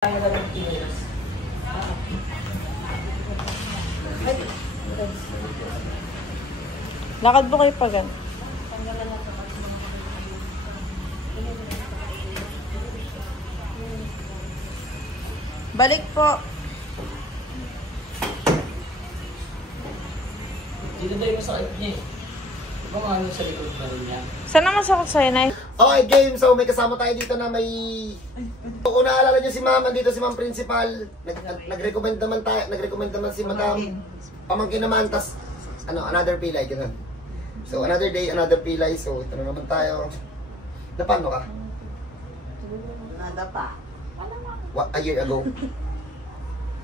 Lakad po kayo pa gan. Balik po. Dito daw yung sakit niya eh. Diba nga ano sa likod pa rin niya? Saan naman sakot sa'yo, Nay? Okay, game. So, may kasama tayo dito na may... Kung naalala nyo si Ma'am, andito si Ma'am Principal. Nag-recommend naman tayo. Nag-recommend naman si Madam. Pamangkin naman. Tas, another pilay. Ganun. So, another day, another pilay. So, ito na naman tayo. Napano ka? Nadapa. A year ago.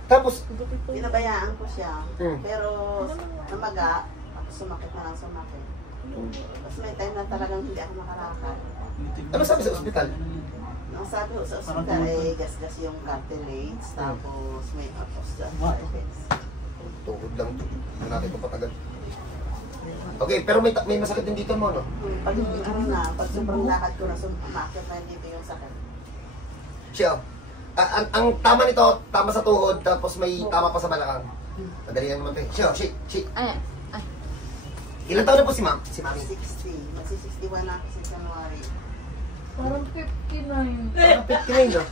Tapos, Pinabayaan ko siya. Pero namaga, tapos sumakit na lang sumakit. Tapos may time na talagang hindi ako makalakad. ano sabi sa ospital? Ang sabi ko sa ospital ay gasgas yung cartilage, tapos may osteoarthritis. Tuhod lang. Hindi natin ito patagal. Okay, pero may masakit din dito mo, no? Pag sobrang lakad ko na sumakit na dito yung sakit. Siya, ang tama nito, tama sa tuhod, tapos may tama pa sa balakang. Madali lang naman ito. Siya, shake. Ayan. Ilan taon na po si Ma'am? Si Mami? 60. Magsi-61 na ako sa January. Parang 59. Parang 59 no?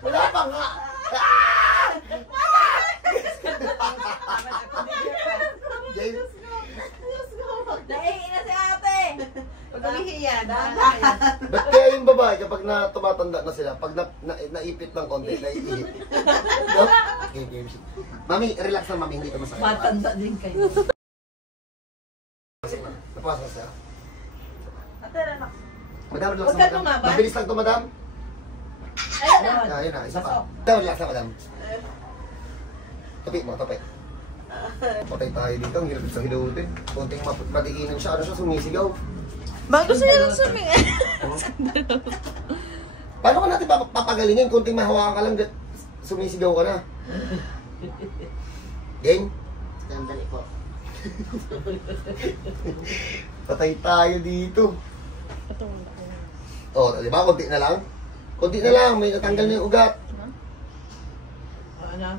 Wala pa nga! James, Naiina si ate! Pag umihiyan, ba't kaya yung babae kapag tumatanda na sila, pag naipit ng konti, naiihip? No? Okay, James. Mami, relax lang Mami, hindi ka masakit. matanda din kayo. Napasok siya. Ate, anak. Madam, relax Huwag lang ka madam. lumabas. Mabilis lang to madam. Ayun na, isa pa. Madam, relax lang madam. Tapi mo, tapi. Patay tayo dito, ang hirap sa hilutin. Kunting matikinan siya, ano siya, sumisigaw. Bago sa'yo lang sumingin. Paano ka natin papagalingin? Kunting mahawakan ka lang, sumisigaw ka na. Gang? Sandali po. Patay tayo dito. Oh, di ba? Kunti na lang. Kunti na lang, may natanggal na yung ugat. Ano?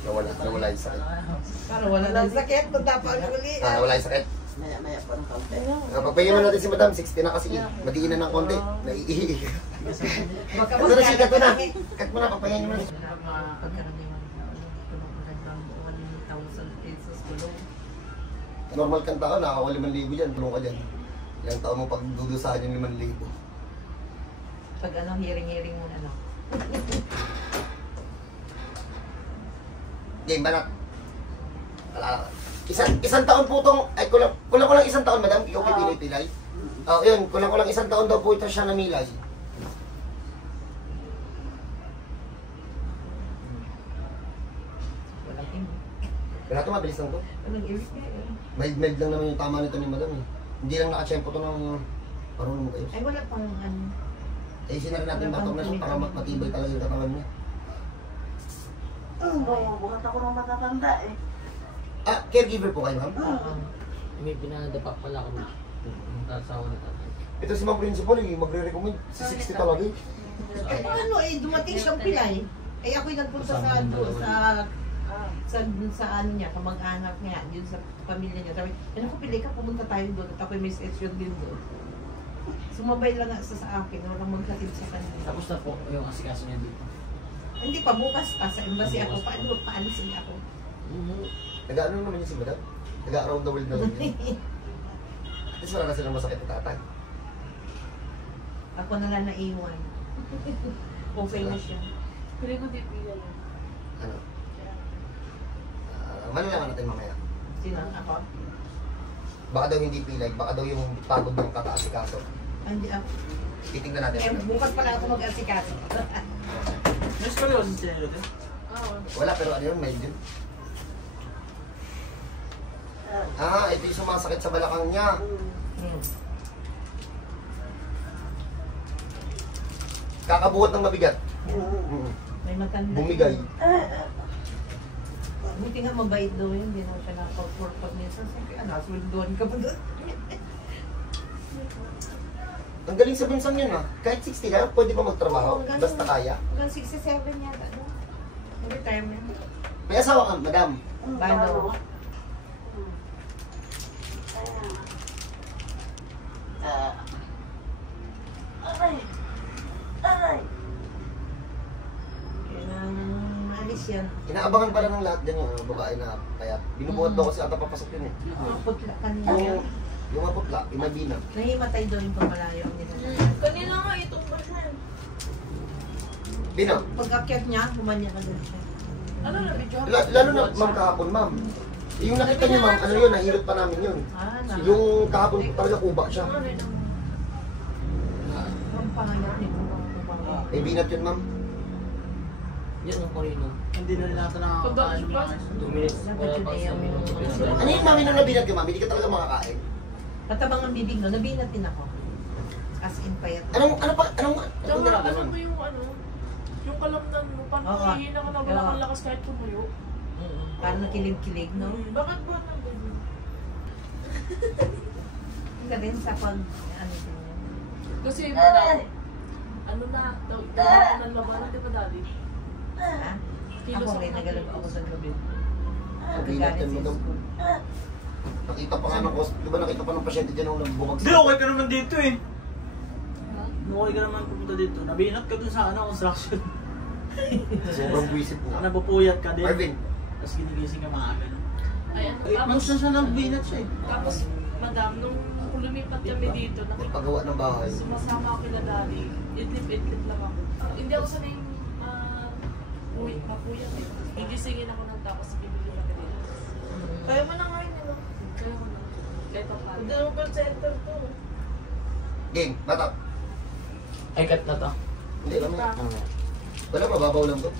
Nawala yung sakit. Para wala lang sakit, punta pa ang uli. Nawala yung sakit. Maya po ng kaunti. Pagpahinga mo natin si Madam, 60 na kasi. Madiin na ng konti. Naiihi. Baka Ito na sikat mo na. Cut mo na, papahinga mo na. Pagkaraniwan ko, 1,000 pesos tulong. Normal kang tao, nakakawa 5,000 dyan. Tulong ka dyan. Ilang taon mo pag dudusahan yung 5,000. Pag hearing mo na, no? Game, banat. Alala ka. Isang taon po itong, ay kulang ko lang isang taon, madam. Ikaw pipilay-pilay. Yun, kulang ko lang isang taon daw po ito siya namilay. Walang imo. Kaya ito, mabilis lang to. Walang iris kayo. Mild lang naman yung tama nito ni madam. Hindi lang nakachempo to ng parunong mo kayo. Ay, wala pang ano. Eh, sinari natin batok na siya para matibay talaga yung katawan niya. Buhat ako ng matatanda eh. Caregiver po kayo, ma'am? May pinadapa pala kami. Tasawa na tatay. Ito si ma'am principal, magre-recommend. Si 60 talaga eh. Eh, paano eh, dumating siyang pilay. Eh, ako'y nagpunta sa ano niya, kamag-anak niya, yun sa pamilya niya. Sabi, ano ko pili ka, pumunta tayo doon. At ako'y may session din doon. Sumabay lang sa akin, walang magkatid sa kanila. Tapos na po yung asikaso niya dito. Hindi pa, bukas pa sa embassy ako. Paalisin ako. Nag-ano naman yun si madam? Nag-around the world na lang yun. At least wala na silang masakit na tatay. Ako na lang naiwan. Okay na siya. Pili ko di pila lang. Ano? Malalaman natin mamaya. Sino? Ako? Baka daw hindi pilay, baka daw yung pagod ng kakaasikaso. Hindi ako. Titingnan natin. Eh, bukas pala ako mag-asikaso. Mas pala si Senyo din? Wala, pero ano yun, mild yun. Ito yung sumasakit sa balakang niya. Kakabuhat ng mabigat. May matanda. Bumigay. Buti nga mabait daw yun, hindi naman siya nakapag-workout minsan. Siyempre, sweldoan ka pa doon. Ang galing sa bunsang yun ah. Kahit 60 ka, pwede pa magtrabaho. Basta kaya. Hanggang 67 yata. Retirement. May asawa ka, madam. Bano? Kailangan alis yan. Inaabangan pala ng lahat dyan yung babae na kaya binubuhat daw kasi ata papasok yun eh. Putla kanina. Yung maputla, yung mabina. Nahimatay doon yung pamalayo ang nila. Kanina nga itong person. Bina. Pag-akyat niya, humanya ka doon siya. Ano na video? Lalo na ma'am kahapon ma'am. Yung nakita niyo ma'am, ano yun, nahilot pa namin yun. Yung kahapon talaga kuba siya. Ang pangayat nito. May binat yun ma'am. Yan ang kanino. Hindi na nila ito nakakain. 2 minutes. Wala pa sa minutes. Ano yung mami nung nabinat ka ma'am? Hindi ka talaga makakain. Matabang ang bibig no, nabinat din ako. As in payat. Anong Tsaka ginagawa alam nun? mo yung ano, yung kalamnan mo, Oo. parang hihina ka na wala kang lakas kahit tumuyo. Parang nakilig-kilig, no? Bakit ba nandun? Ka din sa pag, ano din yun. Kasi madam, ano na, daw ka ng labanan, di ba daddy? Ha? Ako rin, nagalab ako sa gabi. Binat yun madam. Nakita pa nga ng di ba nakita pa ng pasyente dyan nung bumagsak? Hindi, okay ka naman dito eh. Okay ka naman pupunta dito. Nabinat ka dun sa construction. Sobrang buwisit po. Napupuyat ka din. Marvin, Tapos ginigising ka maaga. Ayan. 8 months na siya nagbinat siya eh. Tapos, madam, nung lumipat kami dito, paggawa ng bahay. sumasama ako kila daddy, idlip-idlip lang ako. Hindi ako sanay mapuyat eh. Gigisingin ako ng tapos bibili na kanila. Kaya mo na nga yun, ano? Kaya mo na. Kahit pa paano. Hindi naman call center to. Game, bata. Ay, cut na to. Hindi lang wala, mababaw lang to.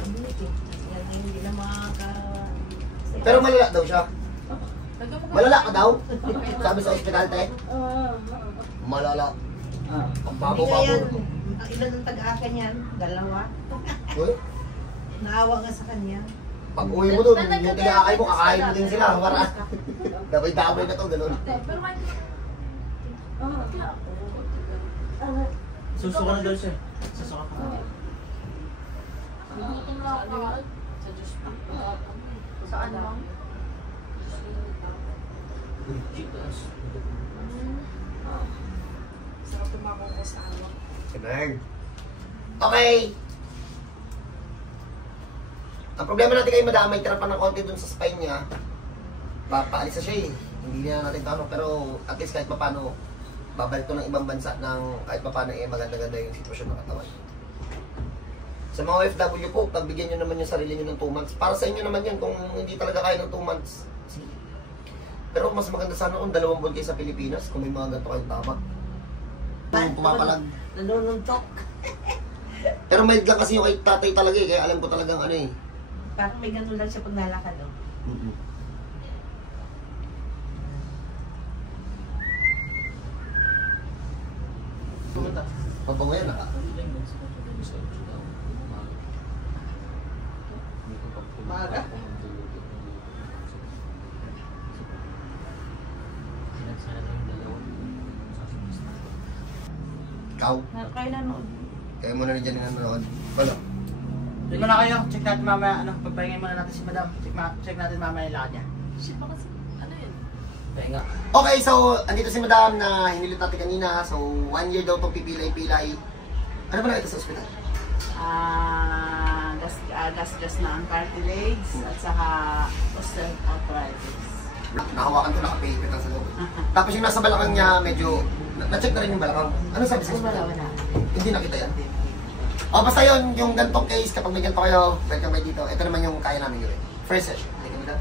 Ang bilit eh. Yan, hindi na makaka... Pero malala daw siya. Nagkamukha- Malala ka daw? Sabi sa ospital, te? Malala. Ang Hindi babaw-babaw. nga yan. Ang ilan ng tag-akin yan? 2. Uy, Naawa nga sa kanya. pag uwi mo dun, yung tinakay mo, kakain mo din sila. Para dabay-dabay na to, ganun. Pero kahit kaya ako. Susuka na daw siya. Susuka ka na. Gutom na ako. Sa Diyos po. Saan lang? Sarap tumako ko sa alak. Okay. Ang problema natin kay madam, may tira pa ng konti dun sa spine niya. Papaalis na siya eh. Hindi na natin tanong, pero at least kahit papano, babalik to ng ibang bansa ng kahit papano eh maganda-ganda yung sitwasyon ng katawan. Sa mga OFW po, pagbigyan nyo naman yung sarili nyo ng 2 months. Para sa inyo naman yun, kung hindi talaga kaya ng 2 months, sige. Pero mas maganda sana kung 2 buwan kayo sa Pilipinas, kung may mga ganito kayong tama. Kung pumapalag. Nanununtok. Pero mild lang kasi yung kay tatay talaga eh, kaya alam ko talagang ano eh. Parang may ganun lang siya pag nalakad, no? Pumunta. Pabango yan ah. Maaga. Ikaw, Kaya nanood. kaya mo na rin dyan nanonood. Wala. Hindi mo na kayo. Check natin mamaya. Pagpahingin muna natin si madam. Check natin mamaya yung lakad niya. Shit, baka ano yun? Kaya nga. Okay, so andito si madam na hinilit natin kanina. So 1 year daw itong pipilay-pilay. Ano ba nakita sa ospital? Gas na ang cartilage at saka osteoarthritis. Nakawakan ko, nakapilipit lang sa loob. Tapos yung nasa balakang niya, medyo, na-check na rin yung balakang. Ano sabi sa ospital? Wala. Hindi nakita yan. O basta yun, yung gantong case, kapag may ganito kayo, welcome kayo dito. Ito naman yung kaya namin gawin. First session. Hindi kami na.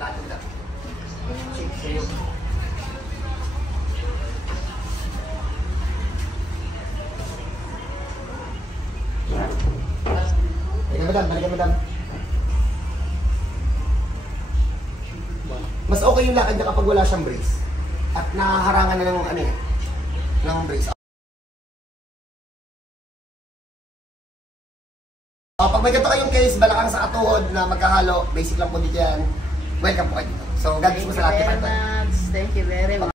Lahat kami na. Sige. Balikan madam. Mas okay yung lakad niya kapag wala siyang brace. At nahaharangan na ng ano eh, ng brace. pag may ganito kayong case, balakang sa katuhod na magkahalo, basic lang po dito yan. Welcome po kayo dito. So, God bless Thank mo you sa lahat. very much. Thank you very much.